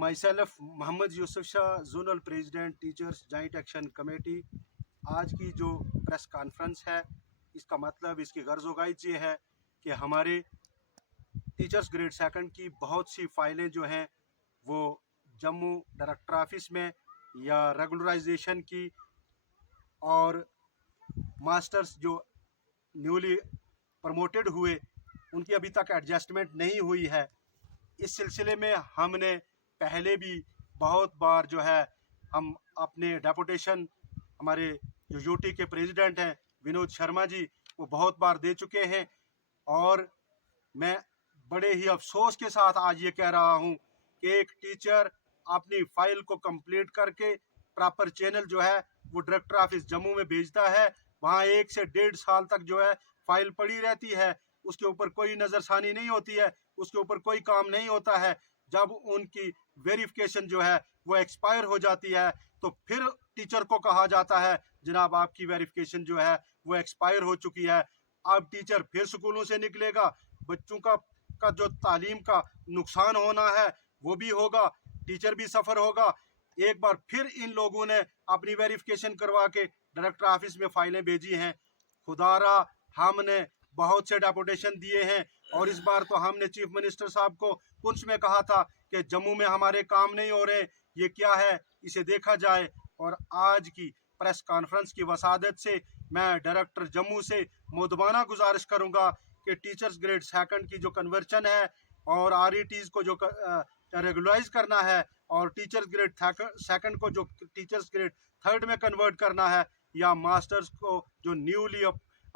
myself Mohammad Yusuf Shah, zonal president teachers joint action committee. आज की जो प्रेस कॉन्फ्रेंस है, इसका मतलब, इसकी गर्ज़ व ये है कि हमारे टीचर्स ग्रेड सेकंड की बहुत सी फाइलें जो हैं वो जम्मू डायरेक्टर ऑफिस में या रेगुलराइजेशन की, और मास्टर्स जो न्यूली प्रमोटेड हुए उनकी अभी तक एडजस्टमेंट नहीं हुई है। इस सिलसिले में हमने पहले भी बहुत बार जो है हम अपने डेपुटेशन, हमारे जो यूटी के प्रेसिडेंट हैं विनोद शर्मा जी, वो बहुत बार दे चुके हैं। और मैं बड़े ही अफसोस के साथ आज ये कह रहा हूँ कि एक टीचर अपनी फाइल को कंप्लीट करके प्रॉपर चैनल जो है वो डायरेक्टर ऑफिस जम्मू में भेजता है, वहाँ 1 से 1.5 साल तक जो है फाइल पड़ी रहती है, उसके ऊपर कोई नज़रसानी नहीं होती है, उसके ऊपर कोई काम नहीं होता है। जब उनकी वेरिफिकेशन जो है वो एक्सपायर हो जाती है तो फिर टीचर को कहा जाता है जनाब आपकी वेरिफिकेशन जो है वो एक्सपायर हो चुकी है। अब टीचर फिर स्कूलों से निकलेगा, बच्चों का जो तालीम का नुकसान होना है वो भी होगा, टीचर भी सफ़र होगा। एक बार फिर इन लोगों ने अपनी वेरिफिकेशन करवा के डायरेक्टर ऑफिस में फाइलें भेजी हैं। खुदारा हमने बहुत से डेपुटेशन दिए हैं, और इस बार तो हमने चीफ मिनिस्टर साहब को पुंछ में कहा था कि जम्मू में हमारे काम नहीं हो रहे, ये क्या है, इसे देखा जाए। और आज की प्रेस कॉन्फ्रेंस की वसादत से मैं डायरेक्टर जम्मू से मुदबाना गुजारिश करूंगा कि टीचर्स ग्रेड सेकंड की जो कन्वर्जन है और RETs को जो रेगुलराइज करना है, और टीचर्स ग्रेड सेकंड को जो टीचर्स ग्रेड थर्ड में कन्वर्ट करना है, या मास्टर्स को जो न्यूली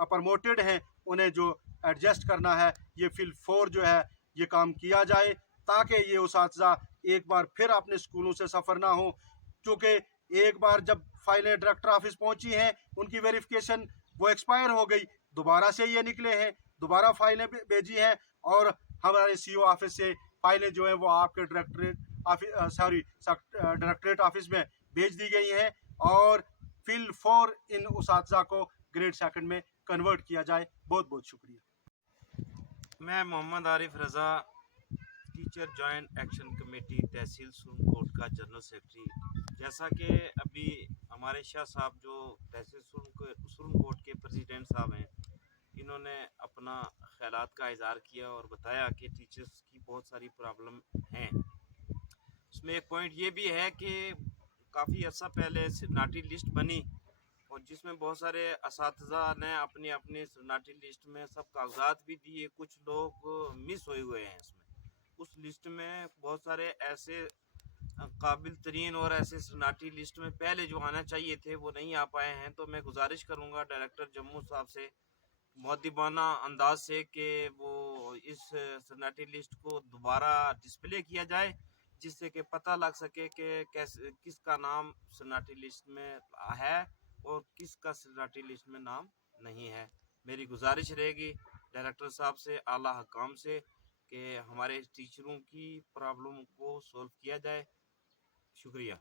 प्रमोटेड हैं उन्हें जो एडजस्ट करना है, ये फिल 4 जो है ये काम किया जाए, ताकि ये उसातिज़ा एक बार फिर अपने स्कूलों से सफ़र ना हो। क्योंकि एक बार जब फाइलें डायरेक्टर ऑफिस पहुंची हैं, उनकी वेरिफिकेशन वो एक्सपायर हो गई, दोबारा से ये निकले हैं, दोबारा फाइलें भेजी हैं, और हमारे CO ऑफिस से फाइलें जो हैं वो आपके डायरेक्टरेट ऑफिस में भेज दी गई हैं, और फिल 4 इन उसातिज़ा को ग्रेड सेकंड में कन्वर्ट किया जाए। बहुत बहुत शुक्रिया। मैं मोहम्मद आरिफ रज़ा, टीचर जॉइंट एक्शन कमेटी तहसील सुरनकोट का जनरल सेक्रेटरी। जैसा कि अभी हमारे शाह साहब जो तहसील सुरनकोट के प्रेसिडेंट साहब हैं, इन्होंने अपना ख्यालात का इज़हार किया और बताया कि टीचर्स की बहुत सारी प्रॉब्लम हैं। उसमें एक पॉइंट ये भी है कि काफ़ी अर्सा पहले सिरनाटी लिस्ट बनी, और जिसमें बहुत सारे असातिज़ा ने अपनी अपनी सिरनाटी लिस्ट में सब कागजात भी दिए, कुछ लोग मिस हुए हैं इसमें। उस लिस्ट में बहुत सारे ऐसे काबिल तरीन और ऐसे सिरनाटी लिस्ट में पहले जो आना चाहिए थे वो नहीं आ पाए हैं। तो मैं गुजारिश करूंगा डायरेक्टर जम्मू साहब से मुअद्दिबाना अंदाज से कि वो इस सिरनाटी लिस्ट को दोबारा डिस्प्ले किया जाए, जिससे कि पता लग सके कि कैसे किसका नाम सिरनाटी लिस्ट में है और किसका सिरनाटी लिस्ट में नाम नहीं है। मेरी गुजारिश रहेगी डायरेक्टर साहब से, आला हकाम से, कि हमारे टीचरों की प्रॉब्लम को सॉल्व किया जाए। शुक्रिया।